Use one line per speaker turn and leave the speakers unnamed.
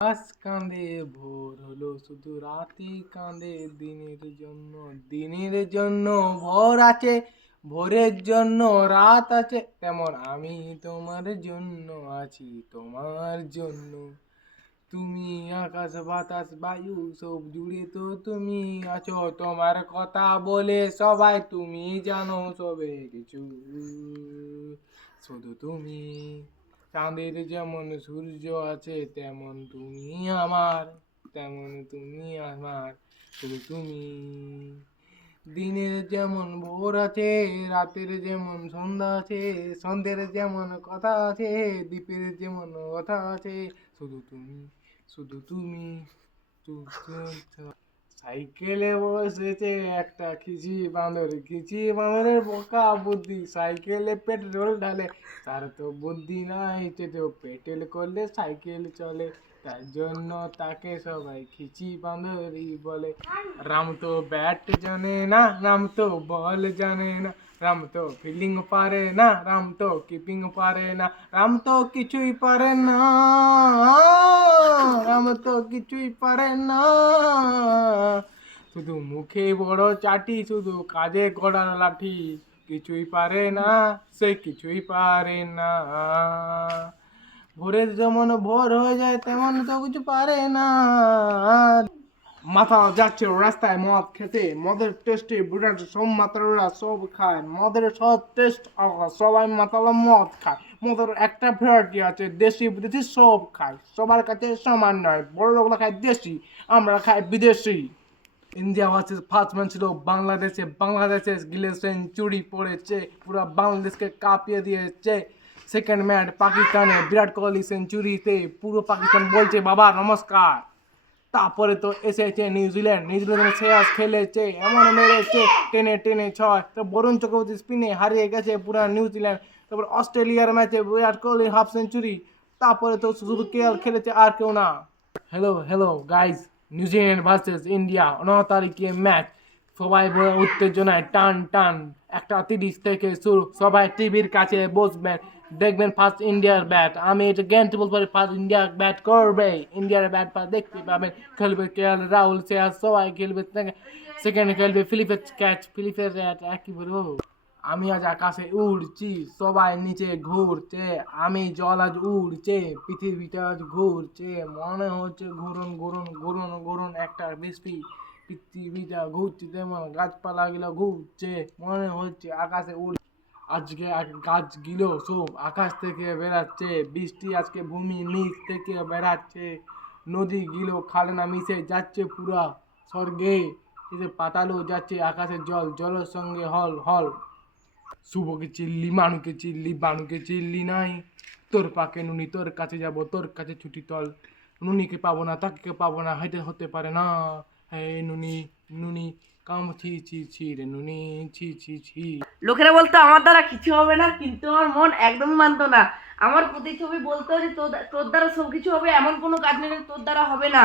আজ কাঁদে ভোর হলো, শুধু রাতে কাঁদে দিনের জন্য। দিনের জন্য ভোর আছে, ভোরের জন্য রাত আছে, তেমন আমি তোমার জন্য আছি, তোমার জন্য। তুমি আকাশ, বাতাস, বায়ু, সব জুড়ে তো তুমি আছো, তোমার কথা বলে সবাই তুমি জানো সবে কিছু। শুধু তুমি। চাঁদের যেমন সূর্য আছে, তেমন তুমি আমার, তেমন তুমি আমার, শুধু তুমি। দিনের যেমন ভোর আছে, রাতের যেমন সন্ধ্যা আছে, সন্ধ্যের যেমন কথা আছে দ্বীপের যেমন কথা আছে শুধু তুমি শুধু তুমি। সাইকেলে বসেছে একটা খিচি বাঁদর, খিচি বাঁদরের বোকা বুদ্ধি। সাইকেলে পেট্রোল ঢালে, তার তো বুদ্ধি নাই তো পেট্রোল করলে সাইকেল চলে। তার জন্য তাকে সবাই খিচি বাঁদরই বলে। রাম তো ব্যাট জানে না, রাম তো বল জানে না। রাম তো ফিল্ডিং পারে না রাম তো কিপিং পারে না রাম তো কিছুই পারে না রাম তো কিছুই পারে না শুধু মুখে বড় চাটি শুধু কাজে গড়ার লাঠি কিছুই পারে না সে কিছুই পারে না ভোরের যেমন ভোর হয়ে যায় তেমন তো কিছু পারে না মাথা যাচ্ছে, রাস্তায় মদ খেতে। মদের টেস্টে বিরাট, সব মাতারা সব খায়। মদের সব টেস্ট সবাই মাতালা মদ খায়। মদের একটা ভ্যারাইটি আছে, দেশি বিদেশি সব খায়। সবার কাছে সমান নয়, বড় লোকরা খায় দেশি, আমরা খাই বিদেশি। ইন্ডিয়া ভার্সেস ফার্স্ট ম্যাচ ছিল বাংলাদেশে। বাংলাদেশে গিলে সেঞ্চুরি পড়েছে, পুরো বাংলাদেশকে কাঁপিয়ে দিয়েছে। সেকেন্ড ম্যাচ পাকিস্তানে বিরাট কোহলি সেঞ্চুরিতে পুরো পাকিস্তান বলছে, বাবা, নমস্কার। তারপরে তো এসেছে নিউজিল্যান্ড নিউজিল্যান্ড শেয়াস খেলেছে, এমন মেরেছে, টেনে টেনে ছয়। তো বরুণ চক্রবর্তী স্পিনে হারিয়ে গেছে পুরা নিউজিল্যান্ড তারপর অস্ট্রেলিয়ার ম্যাচে বিরাট কোহলি হাফ সেঞ্চুরি তারপরে তো শুধু কেএল খেলেছে আর কেউ না। Hello hello guys New Zealand versus India ন তারিখে ম্যাচ সবাই বলে উত্তেজনায় টান টান। একটা তিরিশ থেকে শুরু। সবাই টিভির কাছে বসবেন। দেখবেন ফার্স্ট ইন্ডিয়ার ব্যাট। আমি এটা গ্যারান্টি বলতে পারি, ফার্স্ট ইন্ডিয়া ব্যাট করবে। ইন্ডিয়ার ব্যাট পা দেখতে পাবেন। খেলবে কে? এল রাহুল সিয়াজ সবাই খেলবে। সেকেন্ড খেলবে ফিলিপের ক্যাচ ফিলিপের একই বলব? আমি আজ আকাশে উড়ছি। সবাই নিচে ঘুরছে। আমি জল আজ উড়ছে। পৃথিবীটা আজ ঘুরছে। মনে হচ্ছে ঘুরন ঘুরন ঘুরন ঘুরন একটা বৃষ্টি। পৃথিবীটা ঘুরছে তেমন গাছপালাগুলো ঘুরছে, মনে হচ্ছে আকাশে উড় আজকে গাছগুলো সব আকাশ থেকে বেরাচ্ছে, বৃষ্টি আজকে ভূমি নিচ থেকে বেরাচ্ছে, নদীগুলো খালনা মিশে যাচ্ছে পুরা স্বর্গে এতে পাতালো যাচ্ছে আকাশের জল, জলের সঙ্গে হল হল। শুভকে চিল্লি, মানুকে চিল্লি, বানুকে চিল্লি নাই। তোর পাকে নুনি, তোর কাছে যাব, তোর কাছে ছুটি তল। নুনিকে পাবো না, তাকে পাবো না হেঁটে হতে পারে না। হে নুনি নুনি কাম ছি ছি ছি রে নুনি ছি ছি ছি
লোকেরা বলতো, আমার দ্বারা কিছু হবে না, কিন্তু আমার মন একদম মানতো না। আমার প্রতিচ্ছবি বলতো যে, তোর তোর দ্বারা সব কিছু হবে, এমন কোনো কাজ নেই তোর দ্বারা হবে না।